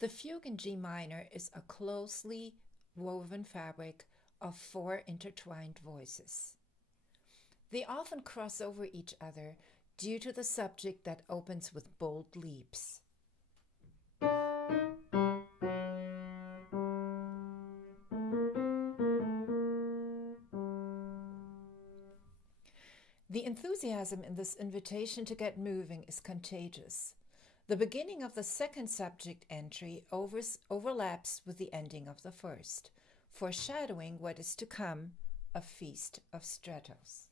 The fugue in G minor is a closely woven fabric of 4 intertwined voices. They often cross over each other due to the subject that opens with bold leaps. The enthusiasm in this invitation to get moving is contagious. The beginning of the second subject entry overlaps with the ending of the first, foreshadowing what is to come, a feast of stratos.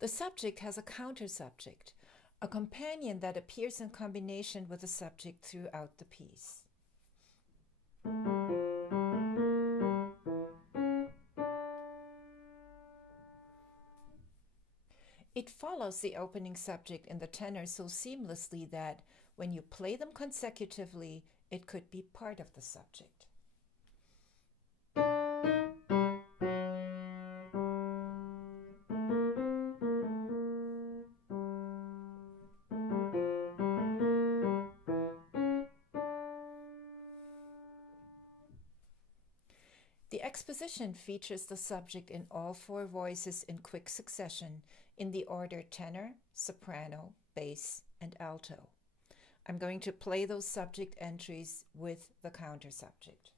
The subject has a counter-subject, a companion that appears in combination with the subject throughout the piece. It follows the opening subject in the tenor so seamlessly that when you play them consecutively, it could be part of the subject. The exposition features the subject in all 4 voices in quick succession in the order tenor, soprano, bass, and alto. I'm going to play those subject entries with the counter subject.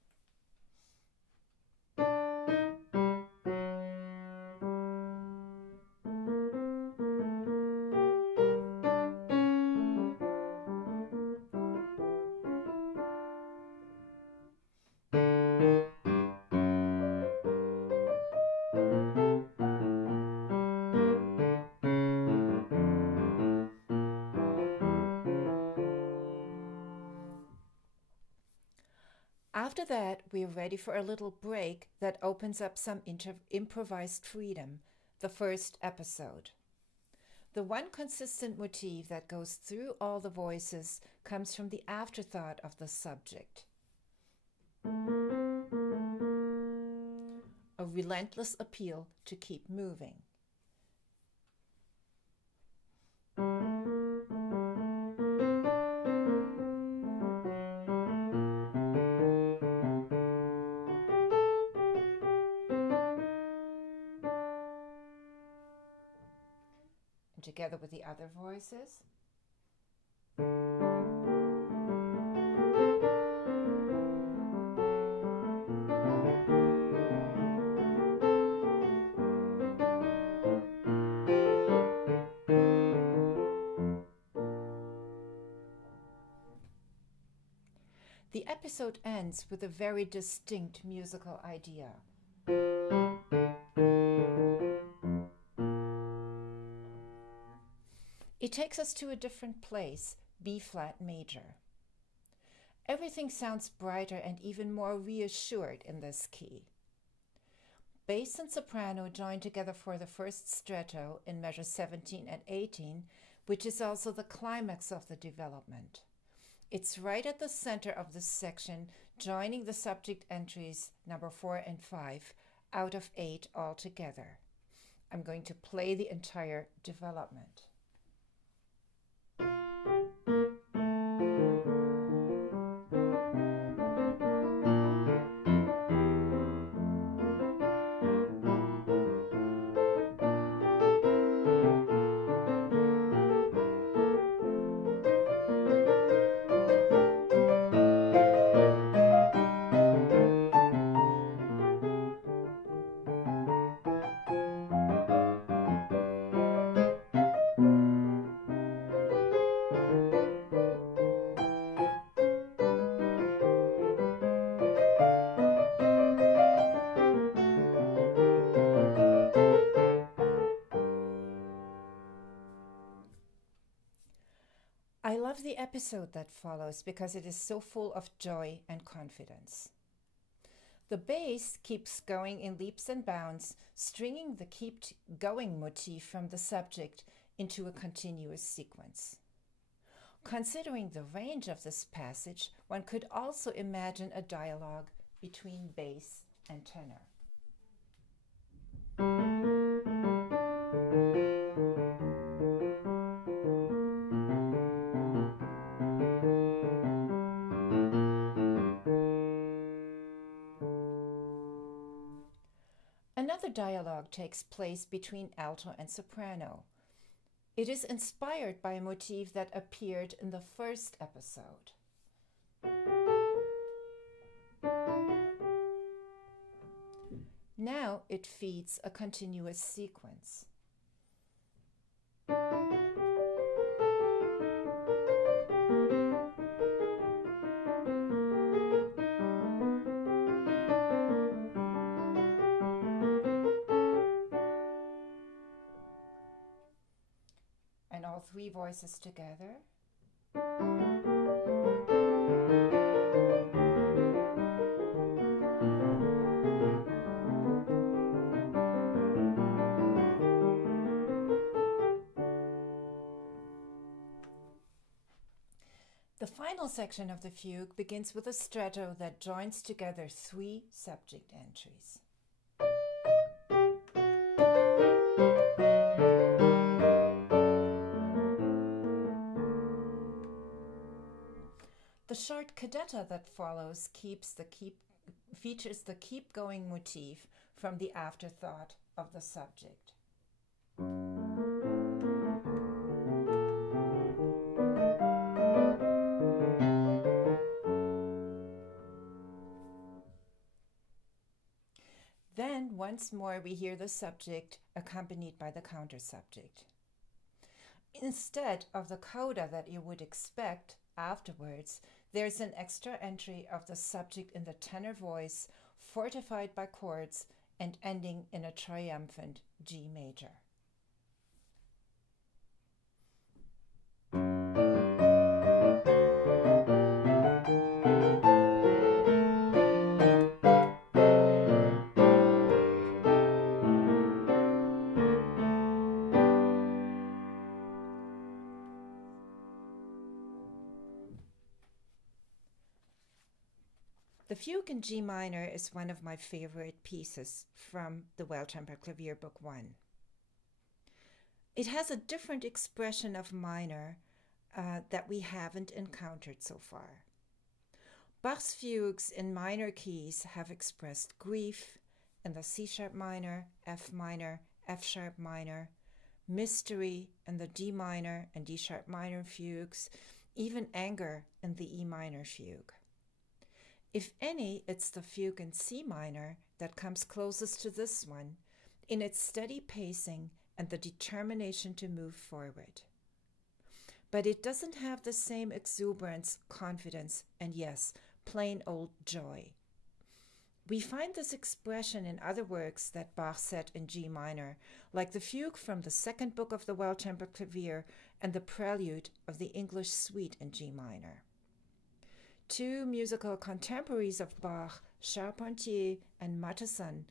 After that, we're ready for a little break that opens up some improvised freedom, the first episode. The one consistent motif that goes through all the voices comes from the afterthought of the subject. A relentless appeal to keep moving. Together with the other voices. The episode ends with a very distinct musical idea. It takes us to a different place, B-flat major. Everything sounds brighter and even more reassured in this key. Bass and soprano join together for the first stretto in measure 17 and 18, which is also the climax of the development. It's right at the center of this section, joining the subject entries number 4 and 5 out of 8 altogether. I'm going to play the entire development. I love the episode that follows because it is so full of joy and confidence. The bass keeps going in leaps and bounds, stringing the keep going motif from the subject into a continuous sequence. Considering the range of this passage, one could also imagine a dialogue between bass and tenor. Another dialogue takes place between alto and soprano. It is inspired by a motif that appeared in the first episode. Now it feeds a continuous sequence. And all three voices together. The final section of the fugue begins with a stretto that joins together three subject entries. The short cadetta that follows features the keep-going motif from the afterthought of the subject. Then, once more, we hear the subject accompanied by the counter-subject. Instead of the coda that you would expect afterwards, there's an extra entry of the subject in the tenor voice, fortified by chords and ending in a triumphant G major. The Fugue in G minor is one of my favorite pieces from the Well-Tempered Clavier Book 1. It has a different expression of minor that we haven't encountered so far. Bach's fugues in minor keys have expressed grief in the C-sharp minor, F minor, F-sharp minor, mystery in the D minor and D-sharp minor fugues, even anger in the E minor fugue. If any, it's the fugue in C minor that comes closest to this one in its steady pacing and the determination to move forward. But it doesn't have the same exuberance, confidence, and yes, plain old joy. We find this expression in other works that Bach set in G minor, like the fugue from the second book of the Well-Tempered Clavier and the prelude of the English Suite in G minor. Two musical contemporaries of Bach, Charpentier and Mattheson,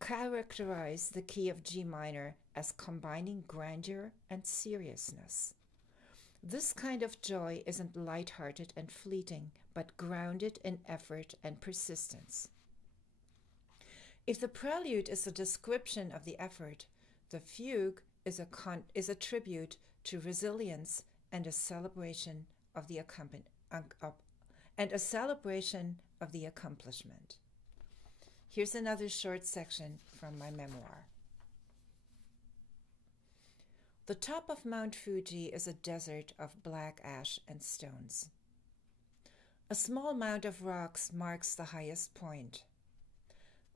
characterize the key of G minor as combining grandeur and seriousness. This kind of joy isn't light-hearted and fleeting, but grounded in effort and persistence. If the prelude is a description of the effort, the fugue is a tribute to resilience and a celebration of the accomplishment. Here's another short section from my memoir. The top of Mount Fuji is a desert of black ash and stones. A small mound of rocks marks the highest point.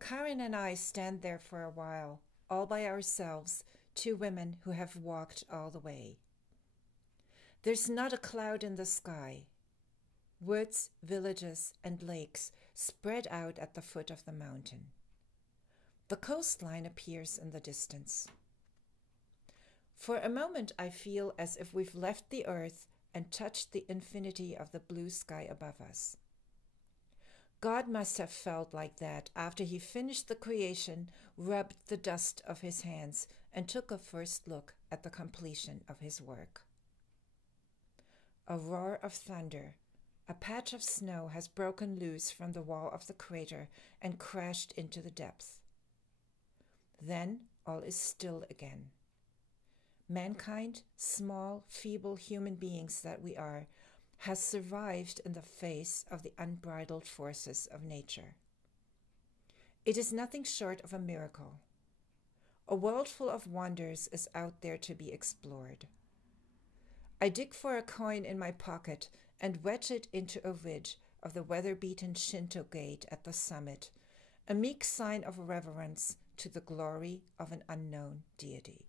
Karen and I stand there for a while, all by ourselves, two women who have walked all the way. There's not a cloud in the sky. Woods, villages, and lakes spread out at the foot of the mountain. The coastline appears in the distance. For a moment, I feel as if we've left the earth and touched the infinity of the blue sky above us. God must have felt like that after he finished the creation, rubbed the dust of his hands, and took a first look at the completion of his work. A roar of thunder. A patch of snow has broken loose from the wall of the crater and crashed into the depths. Then all is still again. Mankind, small, feeble human beings that we are, has survived in the face of the unbridled forces of nature. It is nothing short of a miracle. A world full of wonders is out there to be explored. I dig for a coin in my pocket and wedge it into a ridge of the weather-beaten Shinto gate at the summit, a meek sign of reverence to the glory of an unknown deity.